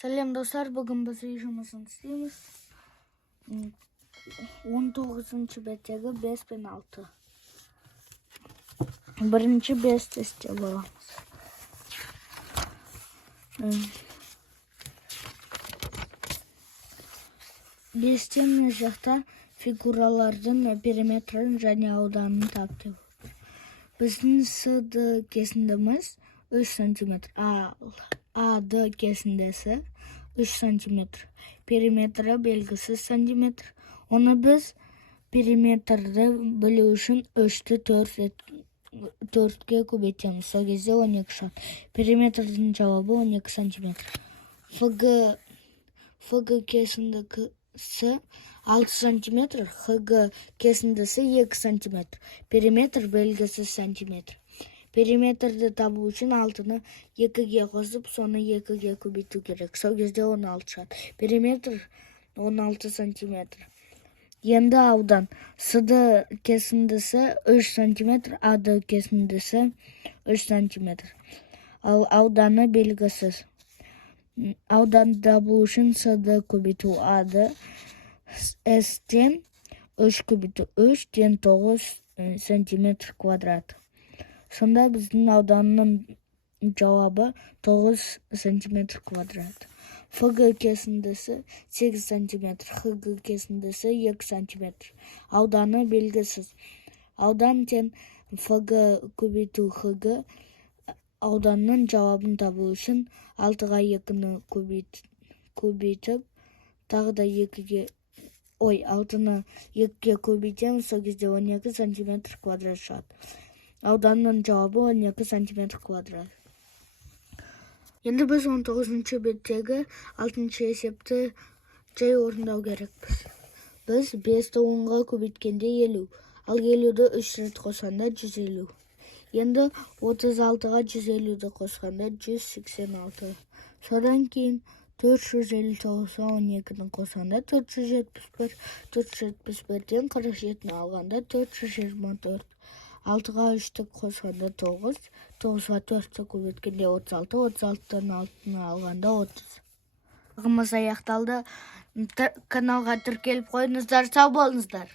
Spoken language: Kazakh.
Сәлем достар, бүгін біз үй жұмысын істейміз. 19-шы беттегі 5 пен 6. Бірінші 5-ті істеп аламыз. Бестен мына жақта фигуралардың периметрін және ауданын тап деп отыр. Біздің С-ді кесіндіміз 3 см, А-ды кесіндесі 3 см. Периметрі белгісі сантиметр. Оны біз периметрді білу үшін 3-ті 4-ке көбейтеміз. Сол кезде 12 шығады. Периметрдің жауабы 12 сантиметр. ФГ кесіндісі 6 сантиметр, ХГ кесіндісі 2 сантиметр. Периметр белгісі сантиметр. Периметрді табу үшін 6-ны 2-ге қосып, соны 2-ге көбейту керек. Сол кезде 16 шығады. Периметр 16 сантиметр. Енді аудан. С-ды кесіндісі 3 сантиметр, А-ды кесіндісі 3 сантиметр. Ал ауданы белгісіз. Ауданды табу үшін С-ды көбейту А-ды, С-тен 3 көбейту 3 тен 9 сантиметр квадрат. Сонда біздің ауданның жауабы 9 сантиметр квадрат. ФГ кесіндісі 8 сантиметр, ХГ кесіндісі 2 сантиметр. Ауданы белгісіз. Аудан тен ФГ көбейту ХГ. Ауданның жауабын табу үшін 6-ға 2-ні көбейтіп, тағы да 6-ны 2-ге көбейтеміз, сол кезде 12 сантиметр квадрат шығады. Ауданның жауабы 12 сантиметр квадрат. Енді біз 19-шы беттегі 6-шы есепті жай орындау керекпіз. Біз 5-ті 10-ға көбейткенде 50, ал 50-ді 3 рет қосқанда 150. Енді 36-ға 150-ді қосқанда 186. Содан кейін 459-ға 12-ні қосқанда 471, 471-ден 47-ні алғанда 424. 6-ға 3-ті қосқанда 9, 9-ға 4-ті көбейткенде 36, 36-дан 6-ны алғанда 30. Бағымыз аяқталды. Каналға тіркеліп қойыңыздар, сау болыңыздар.